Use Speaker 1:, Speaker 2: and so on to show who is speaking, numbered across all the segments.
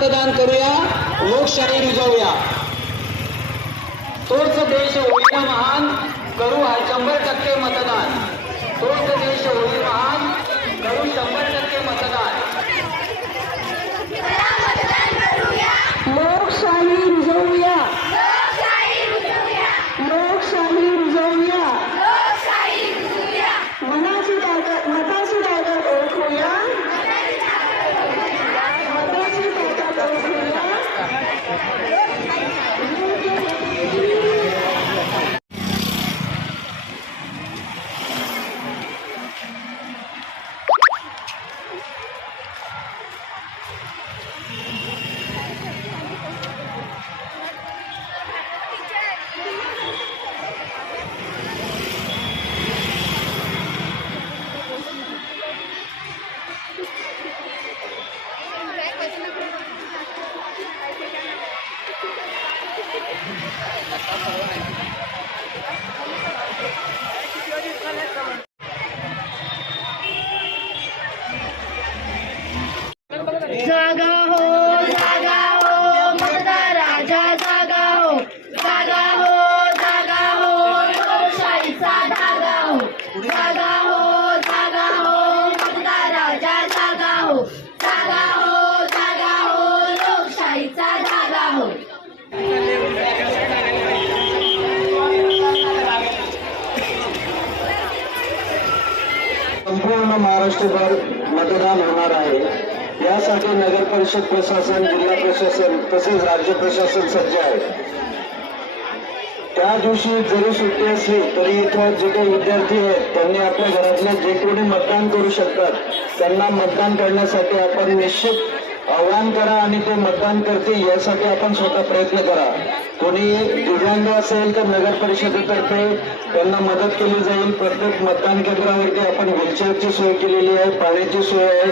Speaker 1: मतदान
Speaker 2: करूया लोकशाही रुजवूया. तोच देश होईल महान
Speaker 3: करू हा शंभर टक्के मतदान. तोच देश होईल महान Gracias.
Speaker 4: संपूर्ण महाराष्ट्रभर मतदान होणार आहे. यासाठी नगर परिषद प्रशासन जिल्हा प्रशासन तसेच राज्य प्रशासन सज्ज आहे. त्या दिवशी जरी सुट्टी असली तरी इथं जे काही विद्यार्थी आहेत त्यांनी आपल्या घरातले जे कोणी मतदान करू शकतात त्यांना मतदान करण्यासाठी आपण निश्चित आव्हान करा आणि ते मतदान करते यासाठी आपण स्वतः प्रयत्न करा. कोणी दिव्यांग असेल तर नगर परिषदेतर्फे त्यांना मदत केली जाईल. प्रत्येक मतदान केंद्रावरती आपण व्हीलचेअरची सोय केलेली आहे पाण्याची सोय आहे.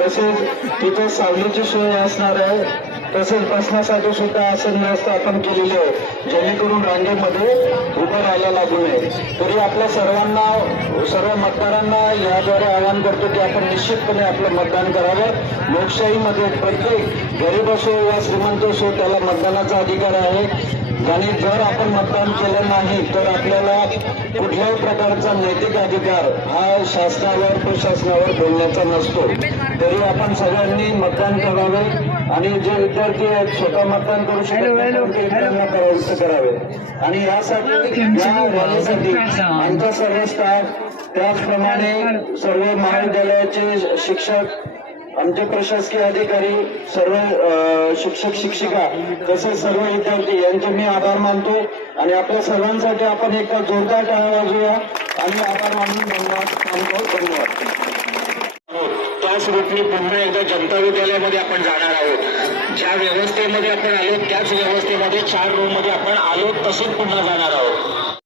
Speaker 4: तसेच तिथे सावलीची सोय असणार आहे. तसेच बसण्यासाठी सुद्धा आसन व्यवस्थापन केलेलं केलेली आहे. जेणेकरून रांगेमध्ये उभं राहायला लागू नये. तरी आपल्या सर्वांना सर्व मतदारांना याद्वारे आवाहन करतो की आपण निश्चितपणे आपलं मतदान करावं. लोकशाहीमध्ये प्रत्येक गरीब असो या श्रीमंत असो त्याला मतदानाचा अधिकार आहे. आणि जर आपण मतदान केलं नाही तर आपल्याला कुठल्याही प्रकारचा नैतिक अधिकार हा शासनावर प्रशासनावर बोलण्याचा नसतो. तरी आपण सगळ्यांनी मतदान करावे आणि जे विद्यार्थी आहेत स्वतः मतदान करू शकत त्यांना प्रवृत्त करावे. आणि यासाठी या रॅलीसाठी आमचा सर्व स्टाफ त्याचप्रमाणे सर्व महाविद्यालयाचे शिक्षक आमचे प्रशासकीय अधिकारी सर्व शिक्षक शिक्षिका तसेच सर्व विद्यार्थी यांचे मी आभार मानतो आणि आपल्या सर्वांसाठी आपण एक जोरदार टाळा वाजूया आणि आभार मानून धन्यवाद मानतो. धन्यवाद. त्याच रूपने पुन्हा एकदा जनता विद्यालयामध्ये आपण जाणार आहोत. ज्या व्यवस्थेमध्ये आपण आलो त्याच व्यवस्थेमध्ये चार रूममध्ये आपण आलो तसेच पुन्हा जाणार आहोत.